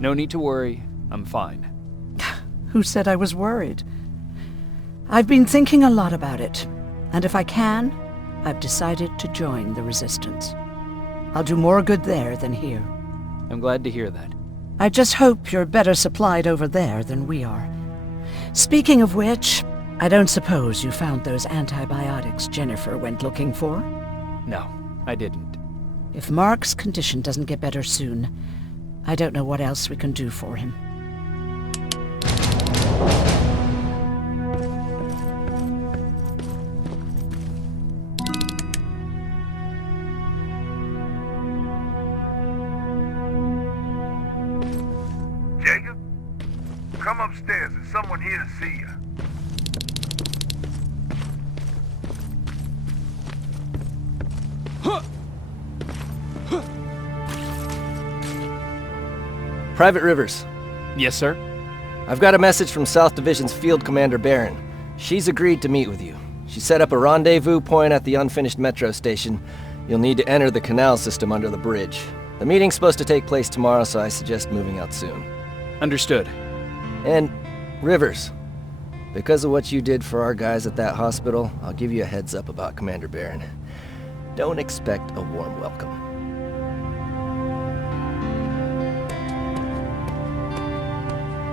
No need to worry. I'm fine. Who said I was worried? I've been thinking a lot about it, and if I can, I've decided to join the Resistance. I'll do more good there than here. I'm glad to hear that. I just hope you're better supplied over there than we are. Speaking of which, I don't suppose you found those antibiotics Jennifer went looking for? No, I didn't. If Mark's condition doesn't get better soon, I don't know what else we can do for him. Jacob? Come upstairs. There's someone here to see you. Private Rivers. Yes, sir? I've got a message from South Division's Field Commander Barron. She's agreed to meet with you. She set up a rendezvous point at the unfinished metro station. You'll need to enter the canal system under the bridge. The meeting's supposed to take place tomorrow, so I suggest moving out soon. Understood. And, Rivers, because of what you did for our guys at that hospital, I'll give you a heads up about Commander Barron. Don't expect a warm welcome.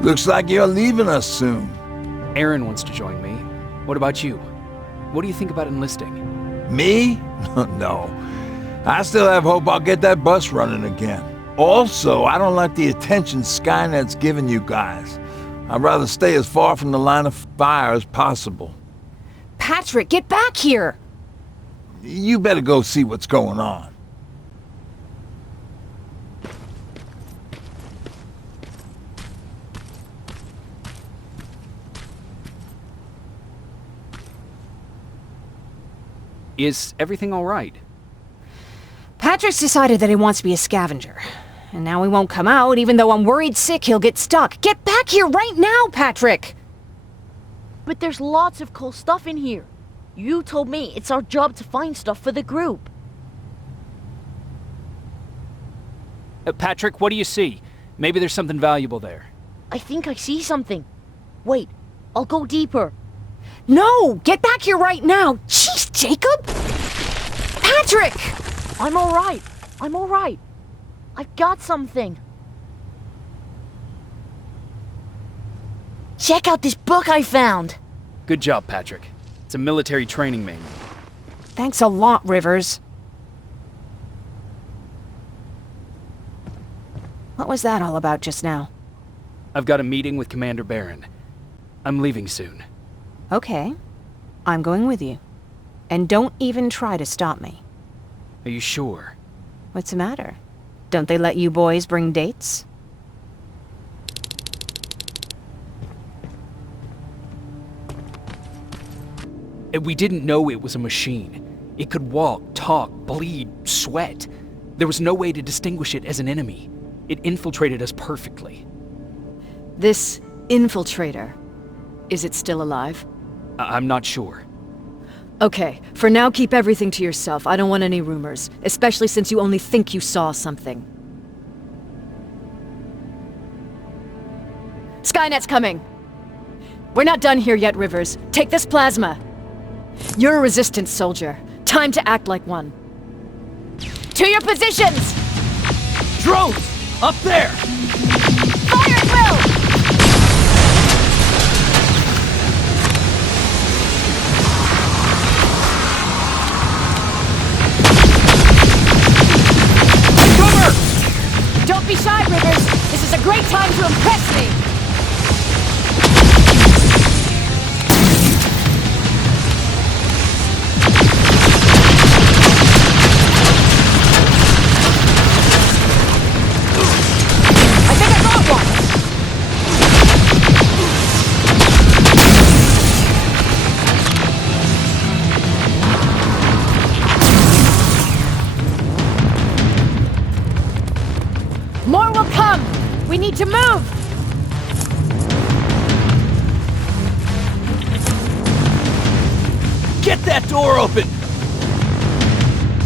Looks like you're leaving us soon. Aaron wants to join me. What about you? What do you think about enlisting? Me? No. I still have hope I'll get that bus running again. Also, I don't like the attention Skynet's giving you guys. I'd rather stay as far from the line of fire as possible. Patrick, get back here! You better go see what's going on. Is everything all right? Patrick's decided that he wants to be a scavenger. And now he won't come out, even though I'm worried sick he'll get stuck. Get back here right now, Patrick! But there's lots of cool stuff in here. You told me it's our job to find stuff for the group. Patrick, what do you see? Maybe there's something valuable there. I think I see something. Wait, I'll go deeper. No! Get back here right now! Jeez, Jacob! Patrick! I'm alright. I'm alright. I've got something. Check out this book I found! Good job, Patrick. It's a military training manual. Thanks a lot, Rivers. What was that all about just now? I've got a meeting with Commander Barron. I'm leaving soon. Okay. I'm going with you. And don't even try to stop me. Are you sure? What's the matter? Don't they let you boys bring dates? We didn't know it was a machine. It could walk, talk, bleed, sweat. There was no way to distinguish it as an enemy. It infiltrated us perfectly. This infiltrator, is it still alive? I'm not sure. Okay, for now keep everything to yourself. I don't want any rumors, especially since you only think you saw something. Skynet's coming! We're not done here yet, Rivers. Take this plasma. You're a resistance soldier. Time to act like one. To your positions! Drones! Up there! Fire at will! Don't be shy, Rivers. This is a great time to impress me. I think I got one. More will come! We need to move! Get that door open!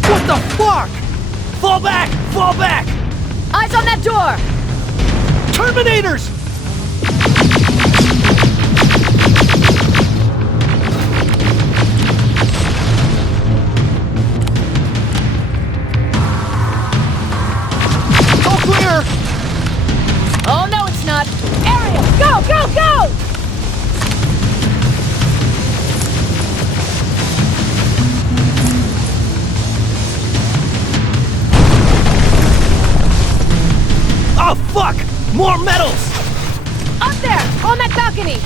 What the fuck? Fall back! Fall back! Eyes on that door! Terminators! All clear! Oh, no, it's not. Ariel, go, go, go! Oh, fuck! More medals! Up there, on that balcony!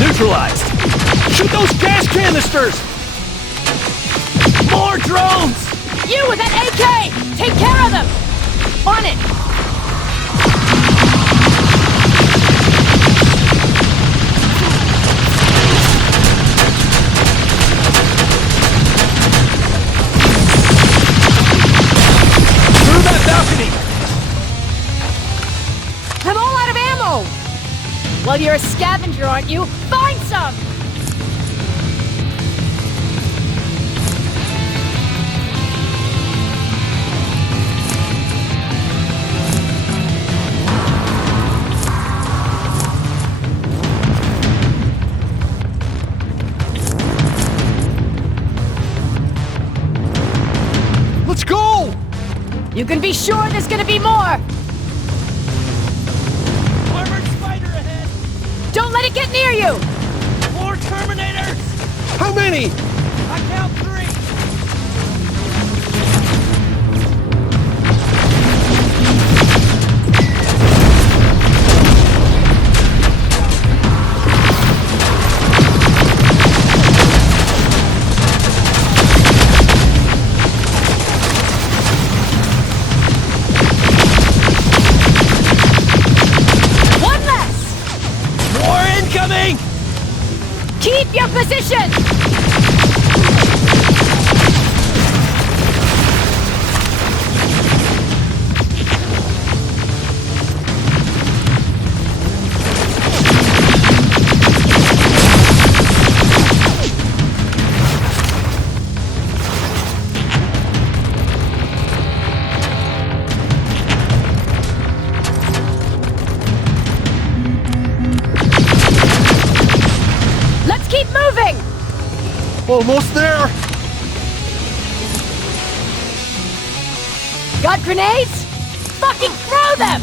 Neutralized! Shoot those gas canisters! More drones! You with that AK! Take care of them! On it! Through that balcony! I'm all out of ammo! Well, you're a scavenger, aren't you? Find some! Let's go! You can be sure there's gonna be more! Armored spider ahead! Don't let it get near you! More Terminators! How many? I count 3! One less! More incoming! Keep your position! Let's keep moving! Almost there! Got grenades? Fucking throw them!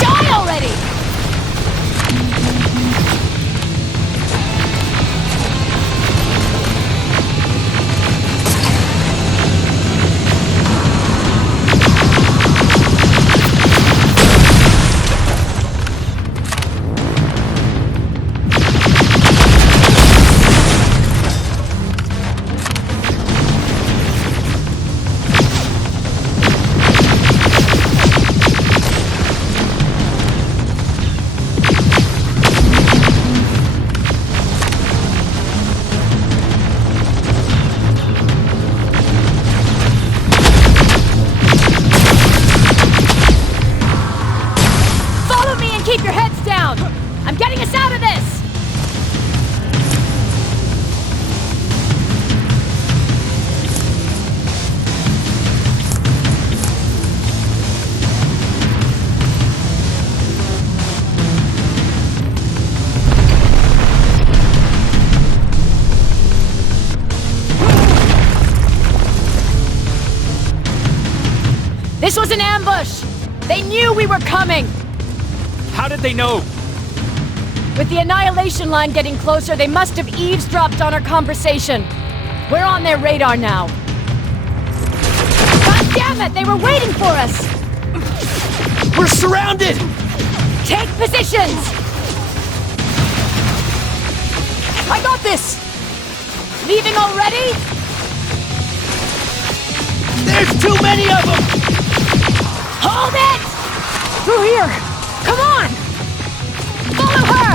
Die already! Follow me and keep your heads down! I'm getting us out of this! This was an ambush! They knew we were coming! How did they know? With the annihilation line getting closer, they must have eavesdropped on our conversation. We're on their radar now. God Damn it! They were waiting for us! We're surrounded! Take positions! I got this! Leaving already? There's too many of them! Hold it! Through here! Come on! Follow her!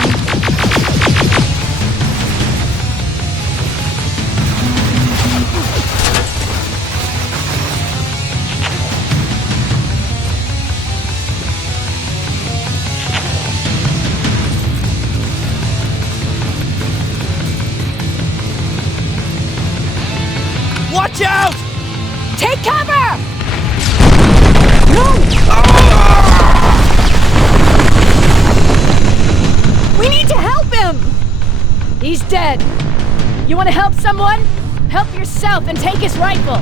Watch out! Take cover! We need to help him! He's dead. You want to help someone? Help yourself and take his rifle.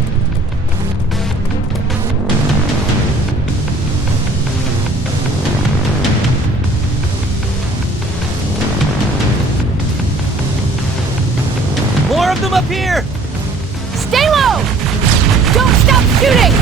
More of them up here! Stay low! Don't stop shooting!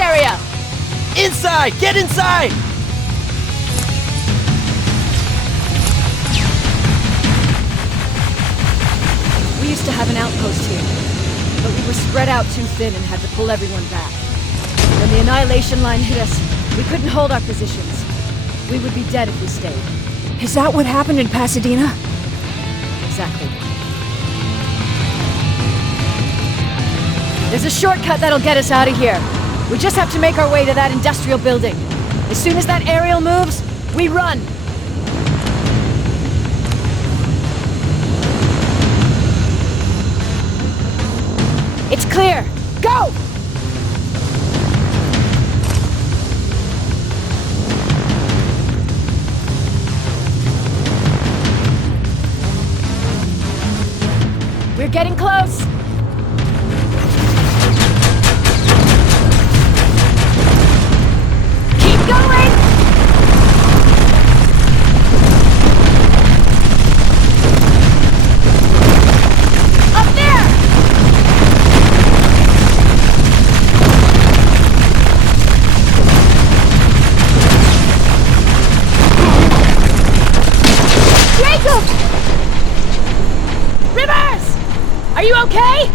Area! Inside! Get inside! We used to have an outpost here, but we were spread out too thin and had to pull everyone back. When the Annihilation line hit us, we couldn't hold our positions. We would be dead if we stayed. Is that what happened in Pasadena? Exactly. There's a shortcut that'll get us out of here. We just have to make our way to that industrial building. As soon as that aerial moves, we run. It's clear. Go! We're getting close. Keep going! Up there! Jacob! Rivers! Are you okay?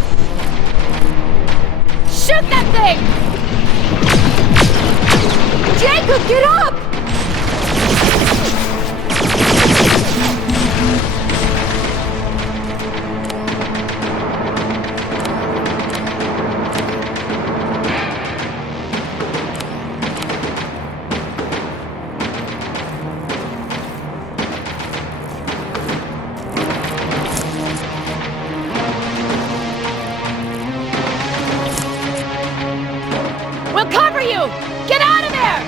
Shoot that thing! Jacob, get up! We'll cover you! Get out of there!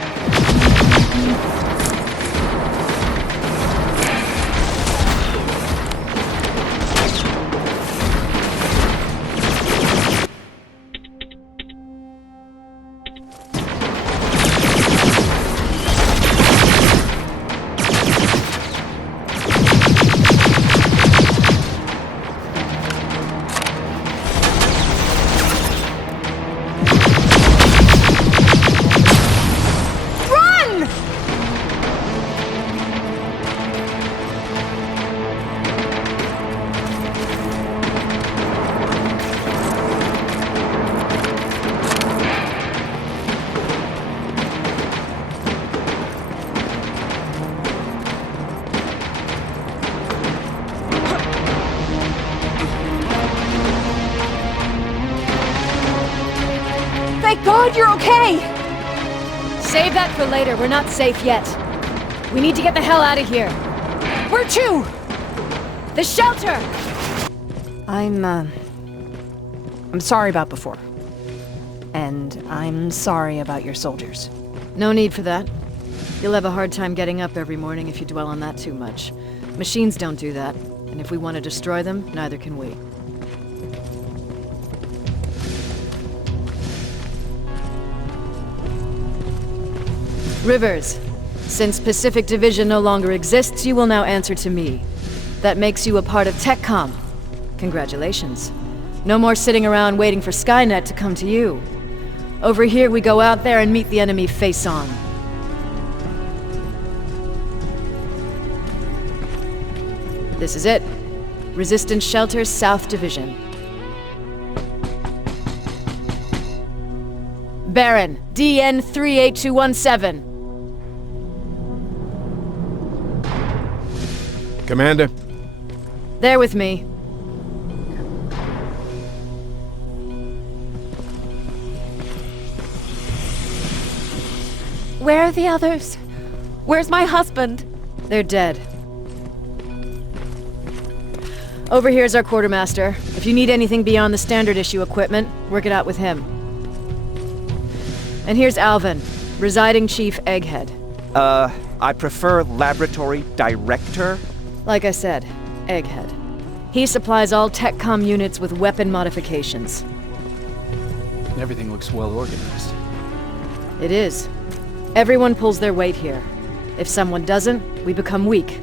Save that for later. We're not safe yet. We need to get the hell out of here. Where to? The shelter! I'm sorry about before. And I'm sorry about your soldiers. No need for that. You'll have a hard time getting up every morning if you dwell on that too much. Machines don't do that, and if we want to destroy them, neither can we. Rivers, since Pacific Division no longer exists, you will now answer to me. That makes you a part of TechCom. Congratulations. No more sitting around waiting for Skynet to come to you. Over here, we go out there and meet the enemy face on. This is it. Resistance Shelter, South Division. Baron, DN 38217. Commander? There with me. Where are the others? Where's my husband? They're dead. Over here's our quartermaster. If you need anything beyond the standard issue equipment, work it out with him. And here's Alvin, Residing Chief Egghead. I prefer Laboratory Director. Like I said, Egghead. He supplies all TechCom units with weapon modifications. Everything looks well organized. It is. Everyone pulls their weight here. If someone doesn't, we become weak.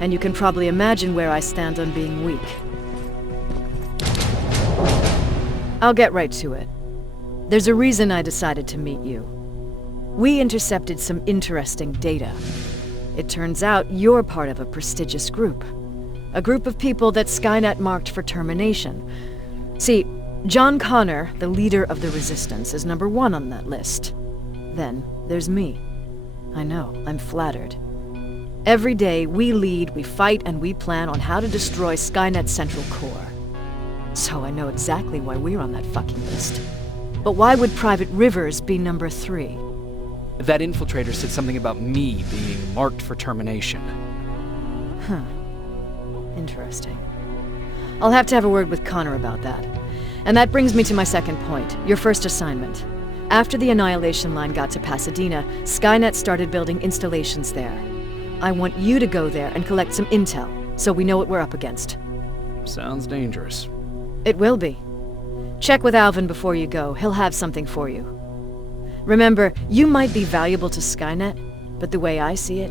And you can probably imagine where I stand on being weak. I'll get right to it. There's a reason I decided to meet you. We intercepted some interesting data. It turns out you're part of a prestigious group. A group of people that Skynet marked for termination. See, John Connor, the leader of the Resistance, is number 1 on that list. Then there's me. I know, I'm flattered. Every day, we lead, we fight, and we plan on how to destroy Skynet's central core. So I know exactly why we're on that fucking list. But why would Private Rivers be number 3? That infiltrator said something about me being marked for termination. Huh. Interesting. I'll have to have a word with Connor about that. And that brings me to my second point, your first assignment. After the Annihilation Line got to Pasadena, Skynet started building installations there. I want you to go there and collect some intel, so we know what we're up against. Sounds dangerous. It will be. Check with Alvin before you go. He'll have something for you. Remember, you might be valuable to Skynet, but the way I see it,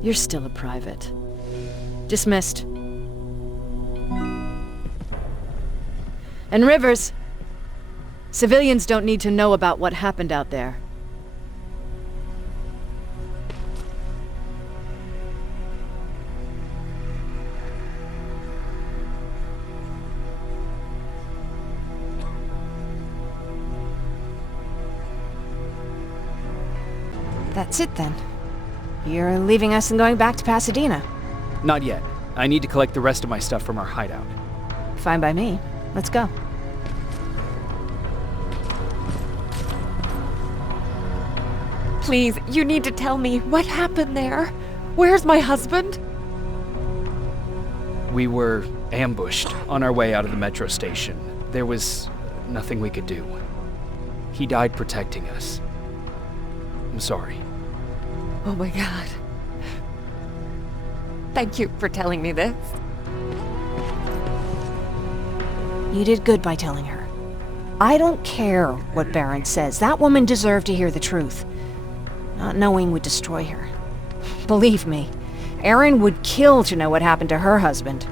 you're still a private. Dismissed. And Rivers, civilians don't need to know about what happened out there. That's it then. You're leaving us and going back to Pasadena. Not yet. I need to collect the rest of my stuff from our hideout. Fine by me. Let's go. Please, you need to tell me what happened there. Where's my husband? We were ambushed on our way out of the metro station. There was nothing we could do. He died protecting us. I'm sorry. Oh my god. Thank you for telling me this. You did good by telling her. I don't care what Baron says. That woman deserved to hear the truth. Not knowing would destroy her. Believe me, Erin would kill to know what happened to her husband.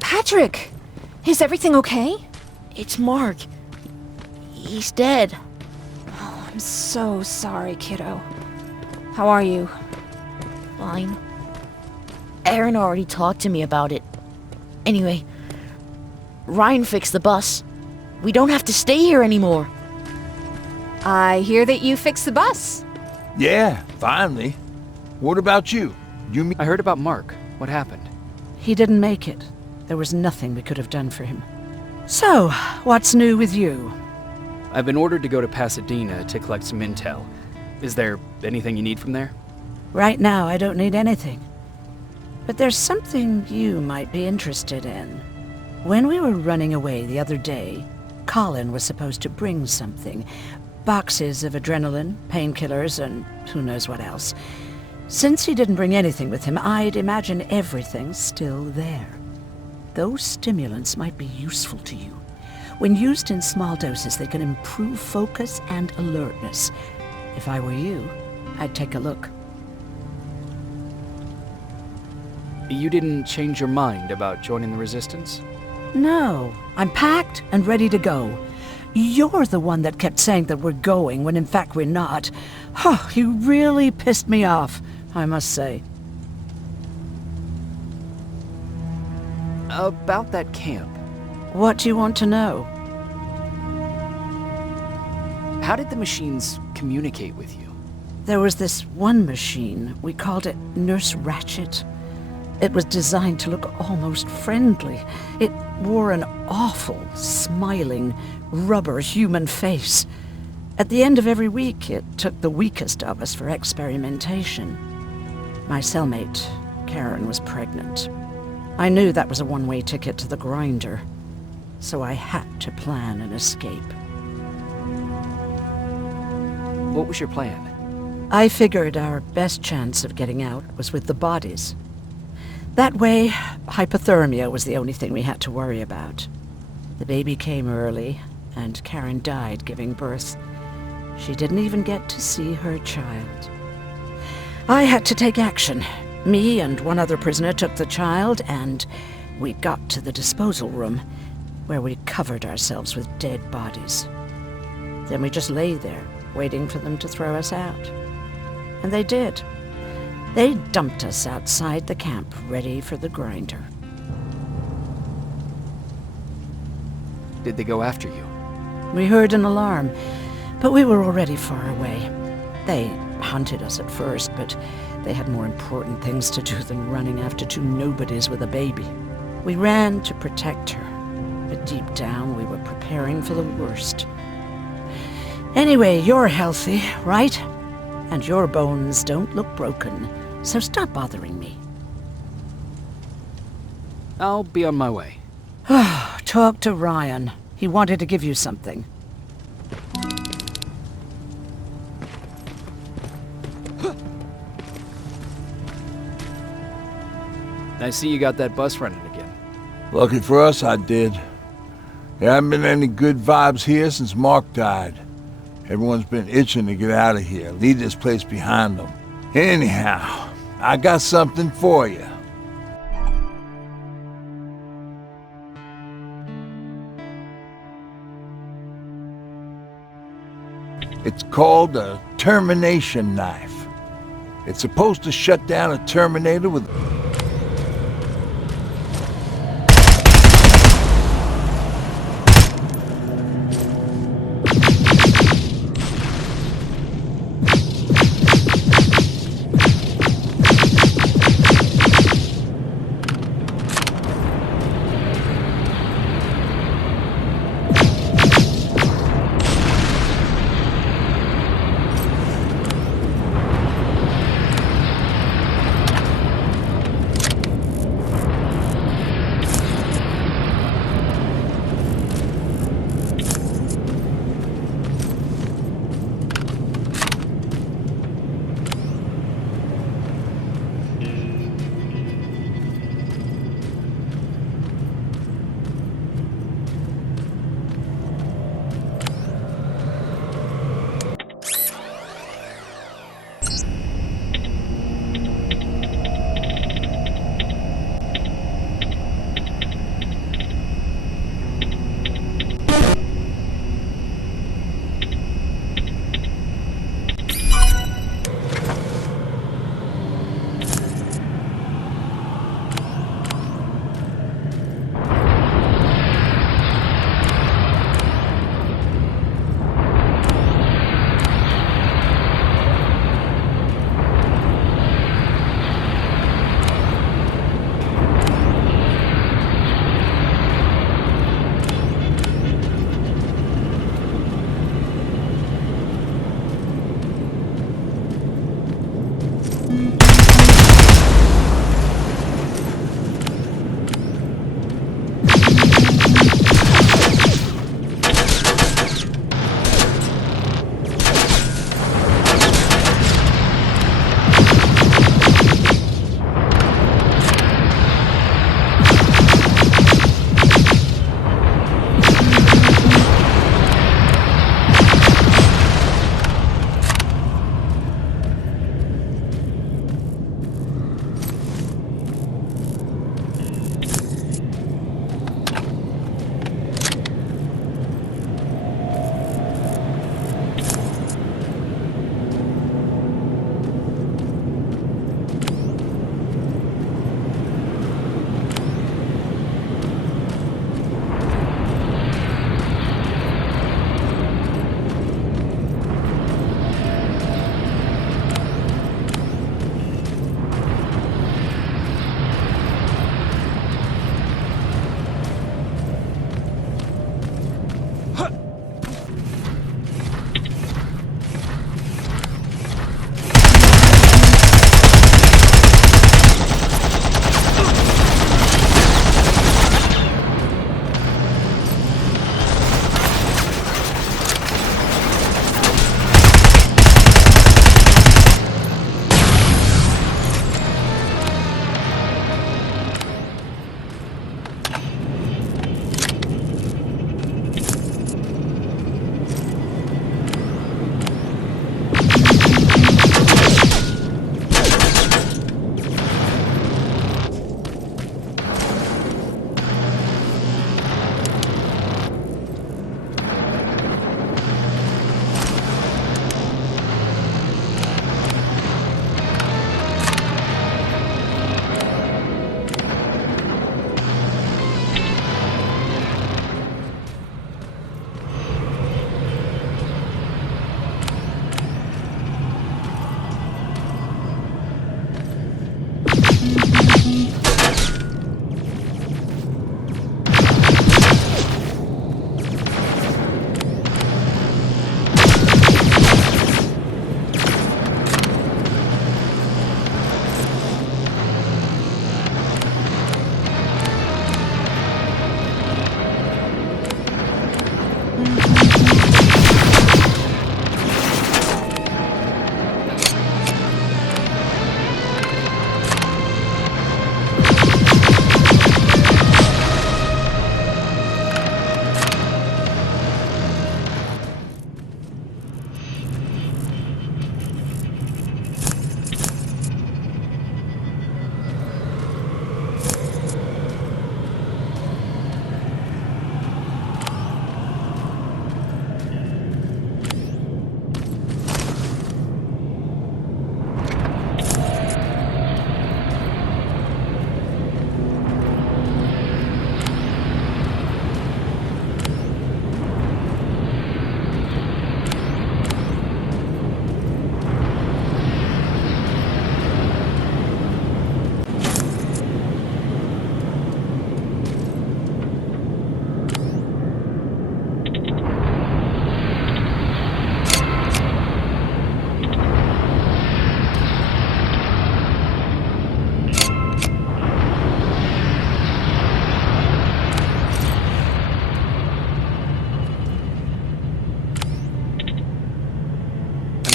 Patrick! Is everything okay? It's Mark. He's dead. Oh, I'm so sorry, kiddo. How are you? Fine. Aaron already talked to me about it. Anyway, Ryan fixed the bus. We don't have to stay here anymore. I hear that you fixed the bus. Yeah, finally. What about you? You mean... I heard about Mark. What happened? He didn't make it. There was nothing we could have done for him. So, what's new with you? I've been ordered to go to Pasadena to collect some intel. Is there anything you need from there? Right now, I don't need anything. But there's something you might be interested in. When we were running away the other day, Colin was supposed to bring something. Boxes of adrenaline, painkillers, and who knows what else. Since he didn't bring anything with him, I'd imagine everything's still there. Those stimulants might be useful to you. When used in small doses, they can improve focus and alertness. If I were you, I'd take a look. You didn't change your mind about joining the Resistance? No, I'm packed and ready to go. You're the one that kept saying that we're going when in fact we're not. Oh, you really pissed me off, I must say. About that camp. What do you want to know? How did the machines communicate with you? There was this one machine, we called it Nurse Ratchet. It was designed to look almost friendly. It wore an awful, smiling, rubber human face. At the end of every week, it took the weakest of us for experimentation. My cellmate, Karen, was pregnant. I knew that was a one-way ticket to the grinder, so I had to plan an escape. What was your plan? I figured our best chance of getting out was with the bodies. That way, hypothermia was the only thing we had to worry about. The baby came early, and Karen died giving birth. She didn't even get to see her child. I had to take action. Me and one other prisoner took the child, and we got to the disposal room, where we covered ourselves with dead bodies. Then we just lay there, waiting for them to throw us out. And they did. They dumped us outside the camp, ready for the grinder. Did they go after you? We heard an alarm, but we were already far away. They hunted us at first, but they had more important things to do than running after two nobodies with a baby. We ran to protect her, but deep down we were preparing for the worst. Anyway, you're healthy, right? And your bones don't look broken, so stop bothering me. I'll be on my way. Talk to Ryan. He wanted to give you something. I see you got that bus running again. Lucky for us, I did. There haven't been any good vibes here since Mark died. Everyone's been itching to get out of here, leave this place behind them. Anyhow, I got something for you. It's called a termination knife. It's supposed to shut down a Terminator with...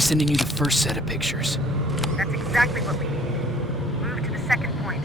sending you the first set of pictures. That's exactly what we need. Move to the second point.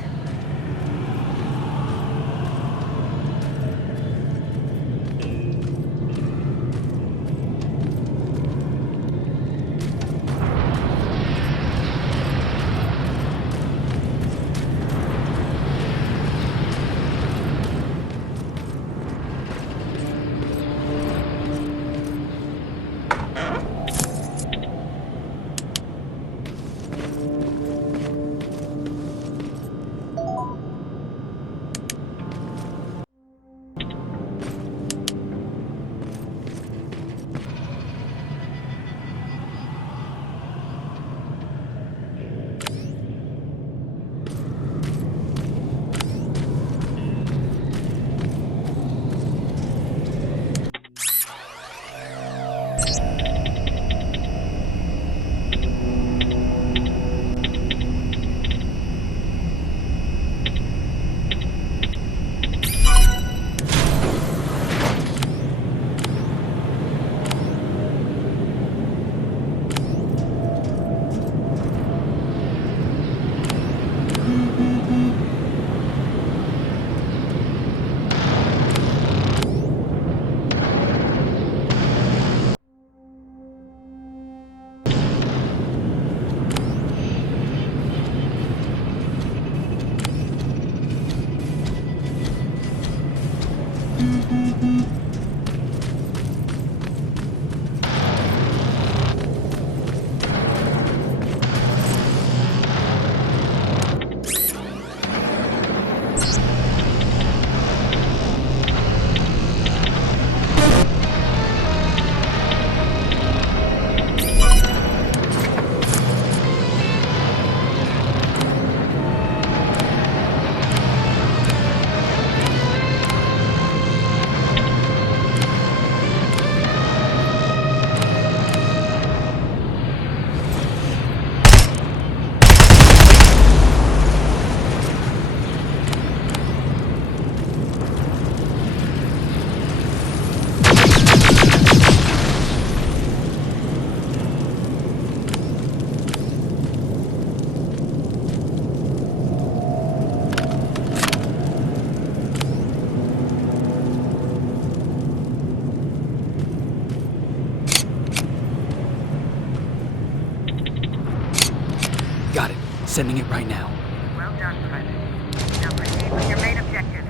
Got it. Sending it right now. Well done, Private. Now proceed with your main objective.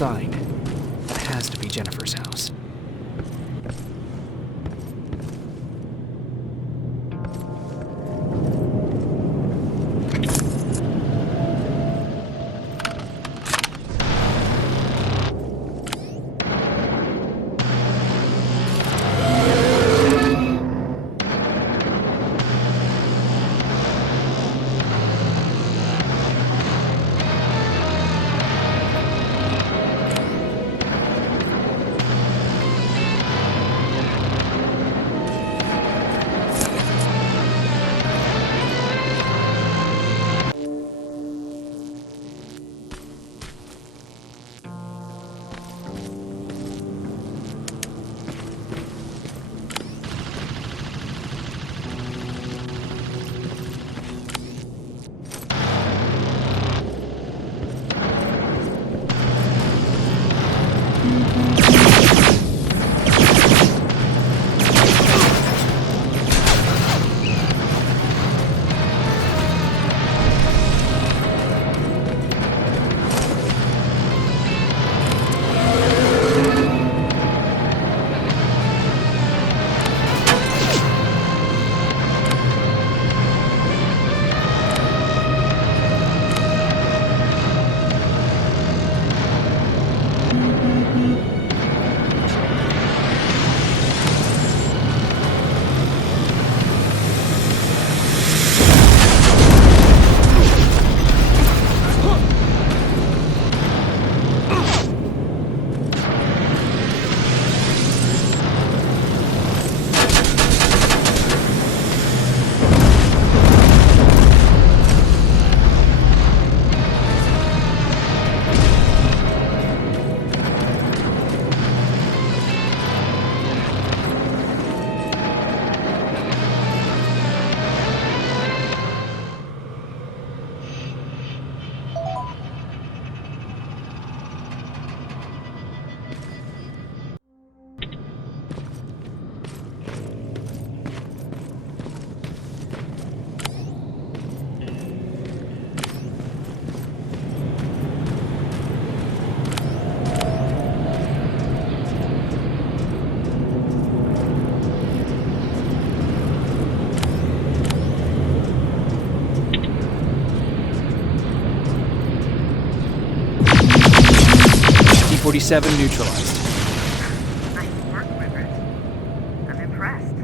Sign. It has to be Jennifer's house. 47 neutralized. Nice work, Rivers. I'm impressed.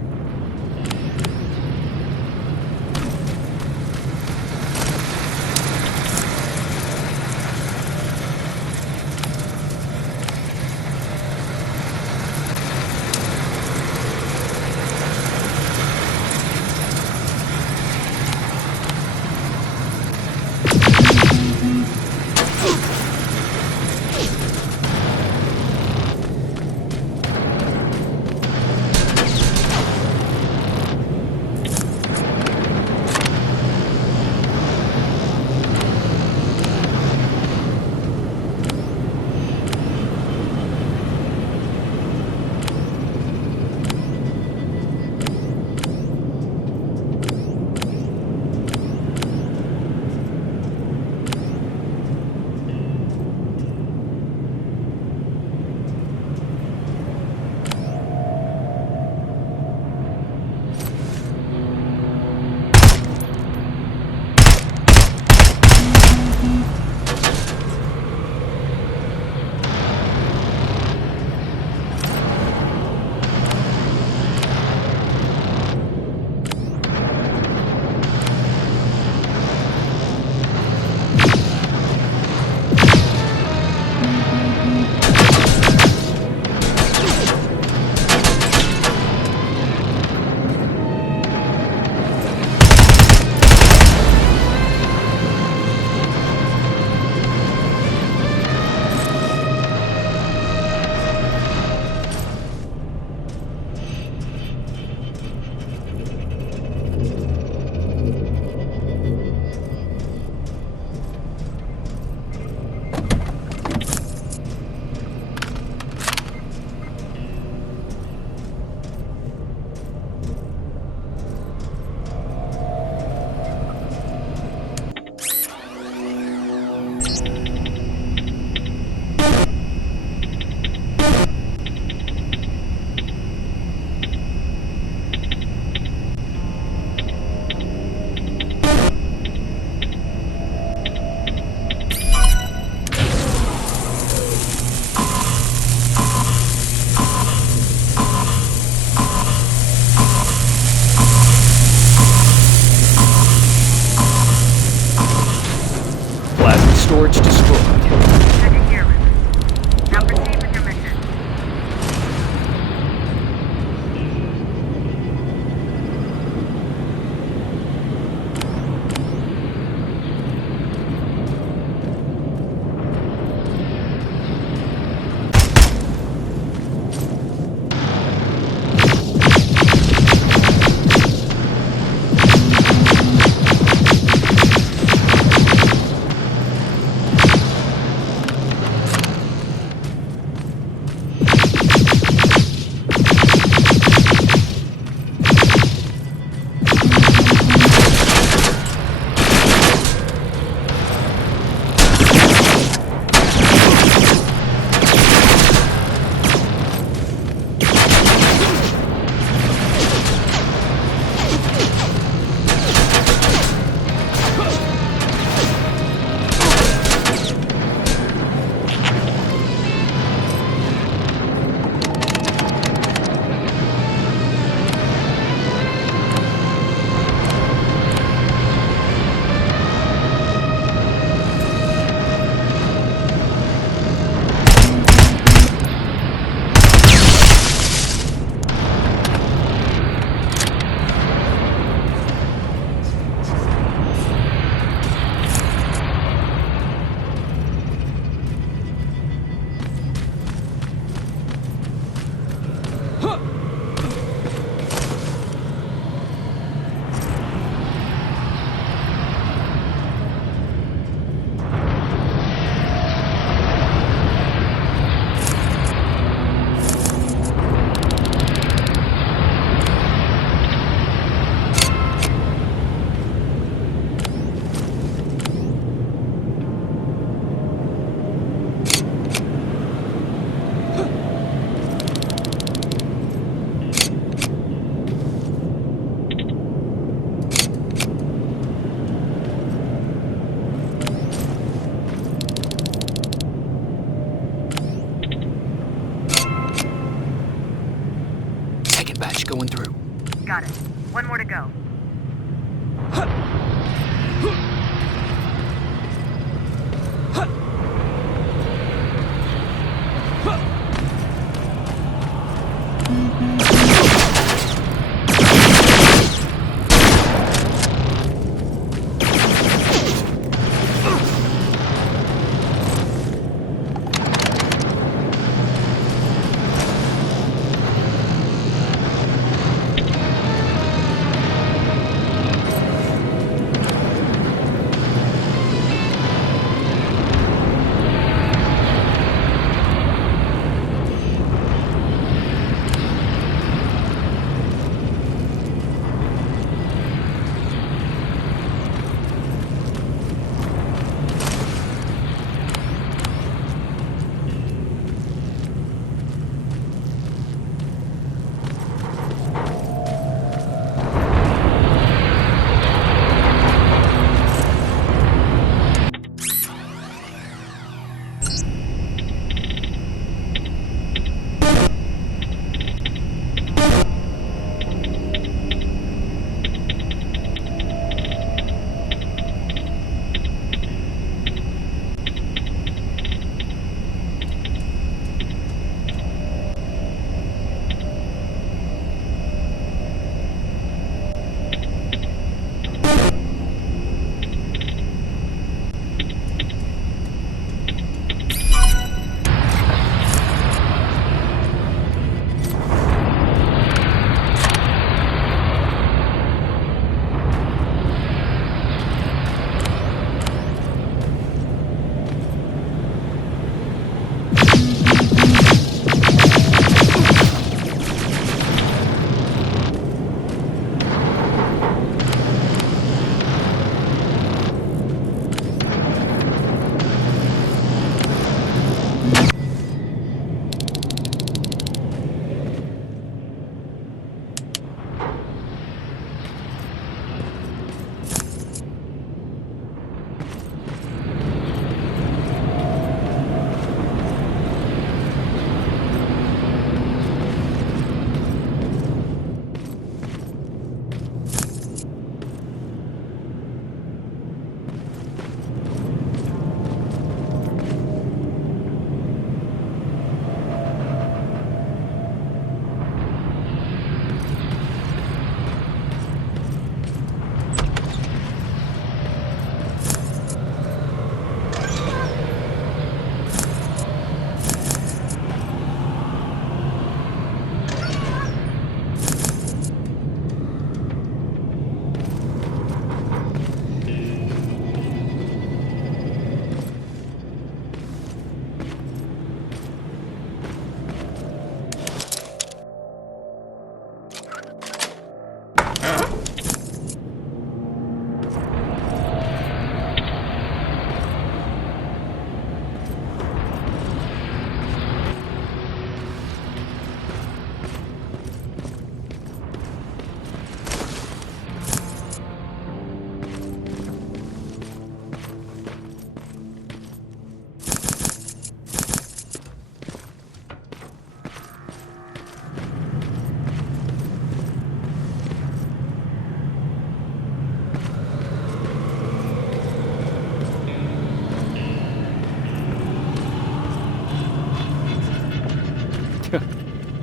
going through. Got it. One more to go.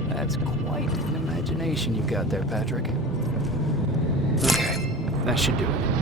That's quite an imagination you've got there, Patrick. Okay, that should do it.